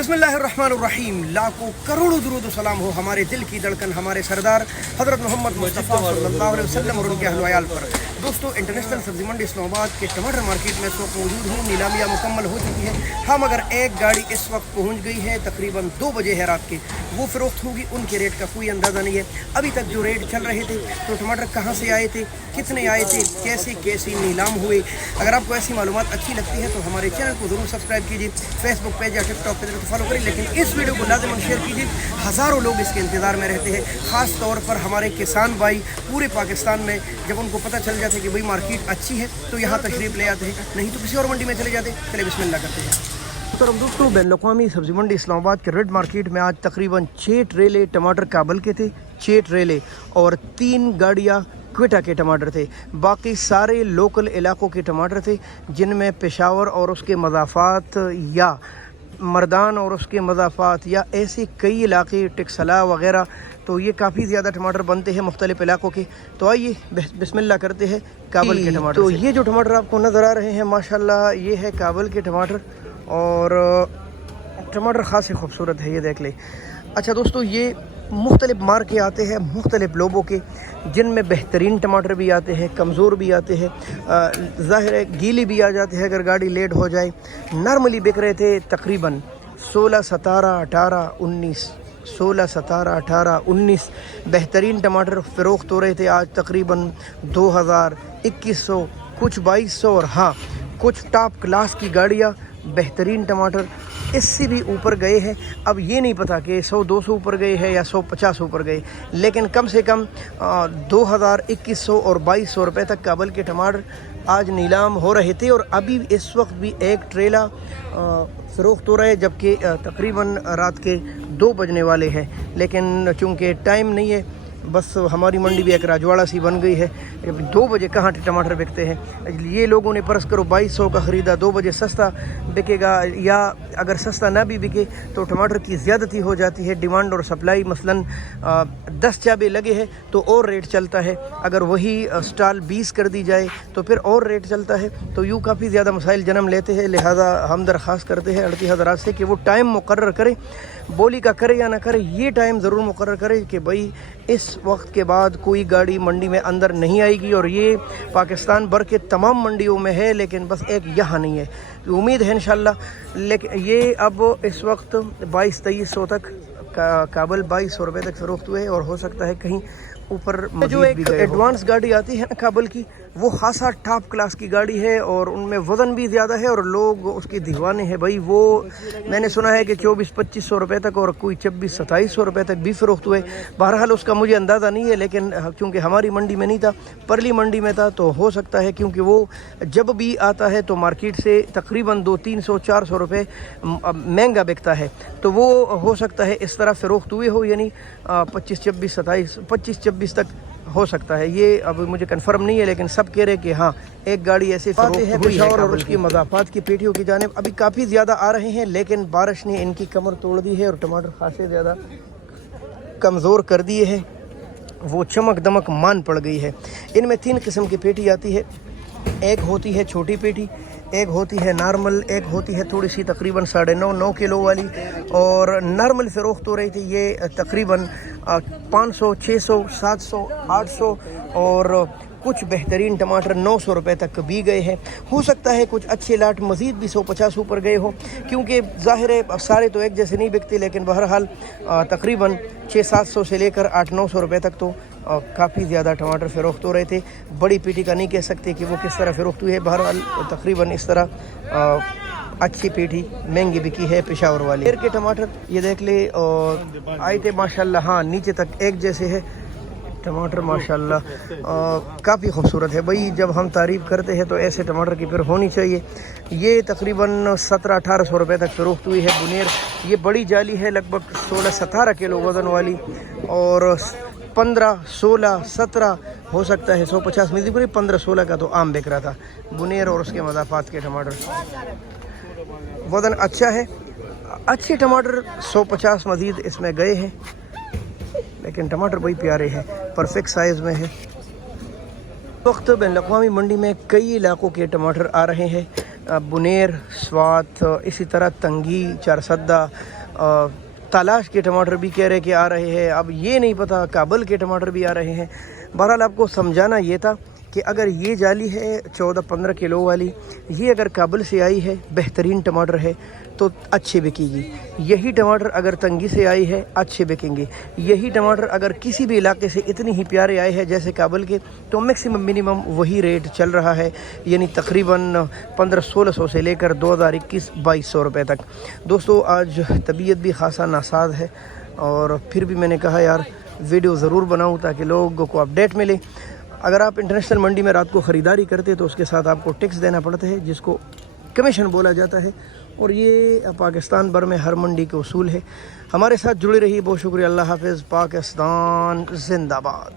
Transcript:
बिस्मिल्लाहिर्रहमानिर्रहीम। लाखों करोड़ों दुरूद व सलाम हो हमारे दिल की धड़कन, हमारे सरदार हज़रत मोहम्मद मुस्तफ़ा सल्लल्लाहु अलैहि वसल्लम और उनके अहल वयाल पर। दोस्तों, इंटरनेशनल सब्ज़ी मंडी इस्लामाबाद के टमाटर मार्केट में इस वक्त मौजूद हूँ। नीलामिया मुकम्मल हो चुकी है। हाँ, मगर एक गाड़ी इस वक्त पहुँच गई है, तकरीबन 2 बजे है रात के। वो फ़रोख्त होगी, उनके रेट का कोई अंदाज़ा नहीं है अभी तक। जो रेट चल रहे थे, तो टमाटर कहाँ से आए थे, कितने आए थे, कैसे कैसे नीलाम हुए। अगर आपको ऐसी मालूमात अच्छी लगती है तो हमारे चैनल को ज़रूर सब्सक्राइब कीजिए, फेसबुक पेज या टिकटॉक पे तो फॉलो करिए, लेकिन इस वीडियो को लाज़िमन शेयर कीजिए। हज़ारों लोग इसके इंतज़ार में रहते हैं, ख़ास तौर पर हमारे किसान भाई पूरे पाकिस्तान में। जब उनको पता चल जाता है कि भाई मार्केट अच्छी है तो यहाँ तशरीफ़ ले आते हैं, नहीं तो किसी और मंडी में चले जाते। चले बिस्मिल्लाह करते हैं। तो दोस्तों, बैनुल-अक़वामी सब्ज़ी मंडी इस्लामाबाद के रेड मार्केट में आज तकरीबन 6 ट्रेले टमाटर काबल के थे, 6 ट्रेले, और 3 गाड़ियाँ क्वेटा के टमाटर थे। बाकी सारे लोकल इलाकों के टमाटर थे, जिनमें पेशावर और उसके मज़ाफ़ात या मर्दान और उसके मज़ाफ़ात या ऐसे कई इलाके, टिक्सला वग़ैरह। तो ये काफ़ी ज़्यादा टमाटर बनते हैं मुख्तलिफ़ इलाकों के। तो आइए बिस्मिल्लाह करते हैं काबल के टमाटर। तो ये जो टमाटर आपको नज़र आ रहे हैं माशाल्लाह, ये है काबल के टमाटर, और टमाटर ख़ास खूबसूरत है, ये देख ले। अच्छा दोस्तों, ये मुख्तलिफ़ मार के आते हैं मुख्तलिफ़ लोगों के, जिनमें बेहतरीन टमाटर भी आते हैं, कमज़ोर भी आते हैं, ज़ाहिर है गीली भी आ जाते हैं अगर गाड़ी लेट हो जाए। नॉर्मली बिक रहे थे तकरीबन 16, 17, 18, 19, 16, 17, 18, 19 बेहतरीन टमाटर फ़रोख्त हो रहे थे। आज तकरीबन 2000, 2100, कुछ 2200, और हाँ, कुछ टॉप क्लास की गाड़ियाँ बेहतरीन टमाटर इससे भी ऊपर गए हैं। अब ये नहीं पता कि 100-200 ऊपर गए हैं या 150 ऊपर गए, लेकिन कम से कम 2000, 2100 और 2200 रुपये तक काबल के टमाटर आज नीलाम हो रहे थे। और अभी इस वक्त भी एक ट्रेला फ़रोख्त हो रहा है, जबकि तकरीबन रात के 2 बजने वाले हैं। लेकिन चूँकि टाइम नहीं है, बस हमारी मंडी भी एक राजवाड़ा सी बन गई है। 2 बजे कहाँ टमाटर बिकते हैं। ये लोगों ने पर्स करो 2200 का ख़रीदा, 2 बजे सस्ता बिकेगा, या अगर सस्ता ना भी बिके तो टमाटर की ज़्यादती हो जाती है। डिमांड और सप्लाई मसलन 10 चाबे लगे हैं तो और रेट चलता है, अगर वही स्टॉल 20 कर दी जाए तो फिर और रेट चलता है। तो यूँ काफ़ी ज़्यादा मसाइल जन्म लेते हैं। लिहाजा हम दरख्वास्त करते हैं अड़ती हज़रात से कि वो टाइम मुकर्रर करें, बोली का करे या ना करे, ये टाइम ज़रूर मुकर्रर करे कि भाई इस वक्त के बाद कोई गाड़ी मंडी में अंदर नहीं आएगी। और ये पाकिस्तान भर के तमाम मंडियों में है, लेकिन बस एक यहाँ नहीं है। तो उम्मीद है इंशाल्लाह। लेकिन ये अब इस वक्त 2200-2300 तक काबल 2200 रुपये तक फ़रोख्त हुए, और हो सकता है कहीं ऊपर। जो एक एडवांस गाड़ी आती है ना काबल की, वो खासा टॉप क्लास की गाड़ी है, और उनमें वज़न भी ज़्यादा है और लोग उसके दीवाने हैं भाई। वो मैंने सुना है कि 2400-2500 रुपये तक और कोई 2600-2700 रुपये तक भी फ़रोख्त हुए। बहरहाल उसका मुझे अंदाज़ा नहीं है, लेकिन क्योंकि हमारी मंडी में नहीं था, परली मंडी में था, तो हो सकता है, क्योंकि वो जब भी आता है तो मार्केट से तकरीबन 200-300-400 रुपये महंगा बिकता है। तो वो हो सकता है इस तरह फ़रोख्त हुए हो, यानी 25-26 तक हो सकता है। ये अब मुझे कंफर्म नहीं है, लेकिन सब कह रहे कि हाँ एक गाड़ी ऐसे फ़रोख्त है। पेशावर और उसकी मज़ाफ़ात की पेटियों की जानिब अभी काफ़ी ज़्यादा आ रहे हैं, लेकिन बारिश ने इनकी कमर तोड़ दी है और टमाटर खासे ज़्यादा कमज़ोर कर दिए हैं। वो चमक दमक मान पड़ गई है। इनमें 3 किस्म की पेटी आती है। एक होती है छोटी पेटी, एक होती है नॉर्मल, एक होती है थोड़ी सी तकरीबन 9.5 किलो वाली। और नॉर्मल फ़रोख्त हो रही थी ये तकरीबन 500, 600, 700, 800, और कुछ बेहतरीन टमाटर 900 रुपये तक भी गए हैं। हो सकता है कुछ अच्छे लाट मज़ीद भी 150 ऊपर गए हो, क्योंकि ज़ाहिर है सारे तो एक जैसे नहीं बिकते। लेकिन बहरहाल तकरीबन 600-700 से लेकर 800-900 रुपये तक तो काफ़ी ज़्यादा टमाटर फ़रोख्त हो रहे थे। बड़ी पेटी का नहीं कह सकते कि वो किस तरह फ़रोख्त हुई है। बहरहाल तकरीबन इस तरह अच्छी पेटी महंगी बिकी है पेशावर वाली। शेर के टमाटर ये देख ले, और आए थे माशाल्लाह, हाँ नीचे तक एक जैसे है टमाटर माशाल्लाह। काफ़ी खूबसूरत है भाई। जब हम तारीफ़ करते हैं तो ऐसे टमाटर की फिर होनी चाहिए। ये तकरीबन 1700-1800 रुपये तक फ़रोख्त हुई है बुनेर। ये बड़ी जाली है, लगभग 16-17 किलो वज़न वाली, और 15, 16, 17 हो सकता है 150 मिली, पूरी 15-16 का तो आम बिक रहा था बुनेर और उसके मज़ाफ़ात के टमाटर। वज़न अच्छा है, अच्छे टमाटर 150 मज़ीद इसमें गए हैं, लेकिन टमाटर बड़ी प्यारे हैं, परफेक्ट साइज़ में है। وقت بین الاقوامی منڈی میں کئی علاقوں کے ٹماٹر آ رہے ہیں، بنیر، سوات، اسی طرح تنگی، چارسدہ، تالاش کے ٹماٹر بھی کہہ رہے کہ آ رہے ہیں، اب یہ نہیں پتہ کابل کے ٹماٹر بھی آ رہے ہیں۔ بہرحال آپ کو سمجھانا یہ تھا کہ اگر یہ جالی ہے 14-15 کلو والی، یہ اگر کابل سے آئی ہے، بہترین ٹماٹر ہے تو اچھے بکے گی۔ یہی ٹماٹر اگر تنگی سے آئی ہے، اچھے بکیں گے۔ یہی ٹماٹر اگر کسی بھی علاقے سے اتنی ہی پیارے آئے ہیں جیسے کابل کے، تو میکسیمم منیمم وہی ریٹ چل رہا ہے، یعنی تقریباً 1500-1600 سے لے کر 2021-2200 روپے تک۔ دوستو آج طبیعت بھی خاصا ناساز ہے، اور پھر بھی میں نے کہا یار ویڈیو ضرور بناؤں تاکہ لوگوں کو اپڈیٹ ملے۔ اگر آپ انٹرنیشنل منڈی میں رات کو خریداری کرتے تو اس کے ساتھ آپ کو ٹیکس دینا پڑتا ہے، جس کو کمیشن بولا جاتا ہے، اور یہ پاکستان بھر میں ہر منڈی کے اصول ہے۔ ہمارے ساتھ جڑی رہی، بہت شکریہ، اللہ حافظ، پاکستان زندہ باد۔